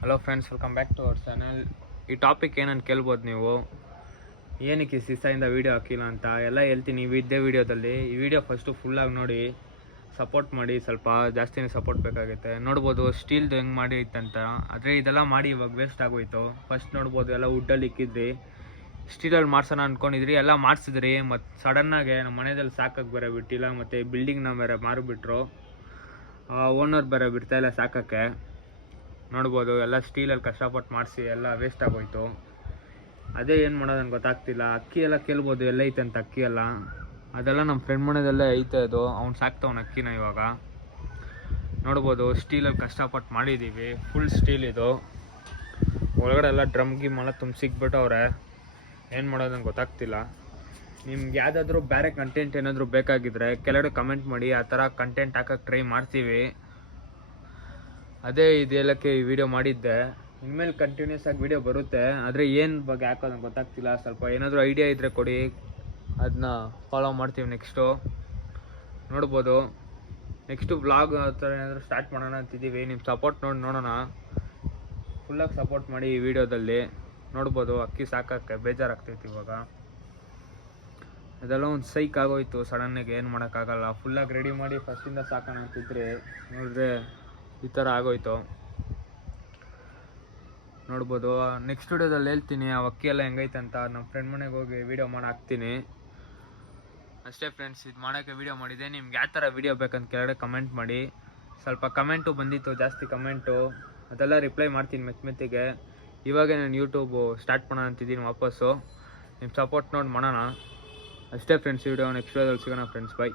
Hello friends, welcome back to our channel. ಈ topic ಏನಂತ ಕೇಳ್ಬೋದು ನೀವು, ಏನಕ್ಕೆ ಸಿಸ್ಸಾಯಿಂದ ವೀಡಿಯೋ ಹಾಕಿಲ್ಲ ಅಂತ ಎಲ್ಲ ಹೇಳ್ತೀನಿ ಇದೇ ವೀಡಿಯೋದಲ್ಲಿ. ಈ ವಿಡಿಯೋ ಫಸ್ಟು ಫುಲ್ಲಾಗಿ ನೋಡಿ, ಸಪೋರ್ಟ್ ಮಾಡಿ. ಸ್ವಲ್ಪ ಜಾಸ್ತಿನೇ ಸಪೋರ್ಟ್ ಬೇಕಾಗುತ್ತೆ. ನೋಡ್ಬೋದು ಸ್ಟೀಲ್ದು ಹೆಂಗೆ ಮಾಡಿ ಇತ್ತಂತ. ಆದರೆ ಇದೆಲ್ಲ ಮಾಡಿ ಇವಾಗ ವೇಸ್ಟ್ ಆಗೋಯ್ತು. ಫಸ್ಟ್ ನೋಡ್ಬೋದು ಎಲ್ಲ ವುಡ್ಡಲ್ಲಿ ಇಕ್ಕಿದ್ರಿ, ಸ್ಟೀಲಲ್ಲಿ ಮಾಡ್ಸೋಣ ಅಂದ್ಕೊಂಡಿದ್ರಿ, ಎಲ್ಲ ಮಾಡಿಸಿದ್ರಿ. ಮತ್ತು ಸಡನ್ನಾಗೆ ನಮ್ಮ ಮನೆಯಲ್ಲಿ ಸಾಕಕ್ಕೆ ಬೇರೆ ಬಿಟ್ಟಿಲ್ಲ, ಮತ್ತು ಬಿಲ್ಡಿಂಗ್ನ ಬೇರೆ ಮಾರಿಬಿಟ್ರು. ಓನರ್ ಬೇರೆ ಬಿಡ್ತಾಯಿಲ್ಲ ಸಾಕೋಕ್ಕೆ. ನೋಡ್ಬೋದು ಎಲ್ಲ ಸ್ಟೀಲಲ್ಲಿ ಕಷ್ಟಪಟ್ಟು ಮಾಡಿಸಿ ಎಲ್ಲ ವೇಸ್ಟ್ ಆಗೋಯ್ತು. ಅದೇ ಏನು ಮಾಡೋದು ನನಗೆ ಗೊತ್ತಾಗ್ತಿಲ್ಲ. ಅಕ್ಕಿ ಎಲ್ಲ ಕೇಳ್ಬೋದು ಎಲ್ಲ ಐತೆ ಅಂತ. ಅಕ್ಕಿ ಎಲ್ಲ ಅದೆಲ್ಲ ನಮ್ಮ ಫ್ರೆಂಡ್ ಮನೆಯಲ್ಲೇ ಐತೆ. ಅದು ಅವ್ನು ಸಾಕ್ತವನು ಅಕ್ಕಿನ. ಇವಾಗ ನೋಡ್ಬೋದು ಸ್ಟೀಲಲ್ಲಿ ಕಷ್ಟಪಟ್ಟು ಮಾಡಿದ್ದೀವಿ. ಫುಲ್ ಸ್ಟೀಲ್ ಇದು. ಒಳಗಡೆ ಎಲ್ಲ ಡ್ರಮ್ ಗಿಮ್ ಎಲ್ಲ ಸಿಕ್ಬಿಟ್ಟವ್ರೆ. ಏನು ಮಾಡೋದು ನನಗೆ ಗೊತ್ತಾಗ್ತಿಲ್ಲ. ನಿಮ್ಗೆ ಯಾವುದಾದ್ರೂ ಬೇರೆ ಕಂಟೆಂಟ್ ಏನಾದರೂ ಬೇಕಾಗಿದ್ದರೆ ಕೆಳಗಡೆ ಕಮೆಂಟ್ ಮಾಡಿ. ಆ ಥರ ಕಂಟೆಂಟ್ ಹಾಕೋಕ್ಕೆ ಟ್ರೈ ಮಾಡ್ತೀವಿ. ಅದೇ ಇದೆಲ್ಲಕ್ಕೆ ಈ ವಿಡಿಯೋ ಮಾಡಿದ್ದೆ. ಇನ್ಮೇಲೆ ಕಂಟಿನ್ಯೂಸ್ ಆಗಿ ವಿಡಿಯೋ ಬರುತ್ತೆ. ಆದರೆ ಏನು ಬಗ್ಗೆ ಹಾಕೋದು ನಂಗೆ ಗೊತ್ತಾಗ್ತಿಲ್ಲ. ಸ್ವಲ್ಪ ಏನಾದರೂ ಐಡಿಯಾ ಇದ್ದರೆ ಕೊಡಿ, ಅದನ್ನ ಫಾಲೋ ಮಾಡ್ತೀವಿ. ನೋಡ್ಬೋದು ನೆಕ್ಸ್ಟು ವ್ಲಾಗ್ ಆ ಥರ ಏನಾದರೂ ಸ್ಟಾರ್ಟ್ ಮಾಡೋಣ ಅಂತಿದ್ದೀವಿ. ನಿಮ್ಮ ಸಪೋರ್ಟ್ ನೋಡೋಣ. ಫುಲ್ಲಾಗಿ ಸಪೋರ್ಟ್ ಮಾಡಿ ಈ ವಿಡಿಯೋದಲ್ಲಿ. ನೋಡ್ಬೋದು ಅಕ್ಕಿ ಸಾಕೋಕ್ಕೆ ಬೇಜಾರಾಗ್ತೈತಿ ಇವಾಗ. ಅದೆಲ್ಲ ಒಂದು ಸೈಕ್ ಆಗೋಯ್ತು ಸಡನ್ನಾಗಿ. ಏನು ಮಾಡೋಕ್ಕಾಗಲ್ಲ. ಫುಲ್ಲಾಗಿ ರೆಡಿ ಮಾಡಿ ಫಸ್ಟಿಂದ ಸಾಕೋಣ ಅಂತಿದ್ರೆ ನೋಡಿದ್ರೆ ಈ ಥರ ಆಗೋಯ್ತು. ನೋಡ್ಬೋದು ನೆಕ್ಸ್ಟ್ ವಿಡಿಯೋದಲ್ಲಿ ಹೇಳ್ತೀನಿ ಆ ಅಕ್ಕಿ ಎಲ್ಲ ಹೆಂಗೈತೆ ಅಂತ. ನಮ್ಮ ಫ್ರೆಂಡ್ ಮನೆಗೆ ಹೋಗಿ ವೀಡಿಯೋ ಮಾಡಿ ಹಾಕ್ತೀನಿ ಅಷ್ಟೇ ಫ್ರೆಂಡ್ಸ್. ಇದು ಮಾಡೋಕ್ಕೆ ವೀಡಿಯೋ ಮಾಡಿದೆ. ನಿಮ್ಗೆ ಯಾವ ಥರ ವೀಡಿಯೋ ಬೇಕಂತ ಕೆಳಗಡೆ ಕಮೆಂಟ್ ಮಾಡಿ. ಸ್ವಲ್ಪ ಕಮೆಂಟು ಬಂದಿತ್ತು, ಜಾಸ್ತಿ ಕಮೆಂಟು. ಅದೆಲ್ಲ ರಿಪ್ಲೈ ಮಾಡ್ತೀನಿ ಮೆತ್ತಿಗೆ. ಇವಾಗ ನಾನು ಯೂಟ್ಯೂಬು ಸ್ಟಾರ್ಟ್ ಮಾಡೋಣ ಅಂತಿದ್ದೀನಿ ವಾಪಸ್ಸು. ನಿಮ್ಮ ಸಪೋರ್ಟ್ ನೋಡಿ ಮಾಡೋಣ ಅಷ್ಟೇ ಫ್ರೆಂಡ್ಸ್. ವಿಡಿಯೋ ನೆಕ್ಸ್ಟ್ ವಿಡಿಯೋದಲ್ಲಿ ಸಿಗೋಣ ಫ್ರೆಂಡ್ಸ್. ಬೈ.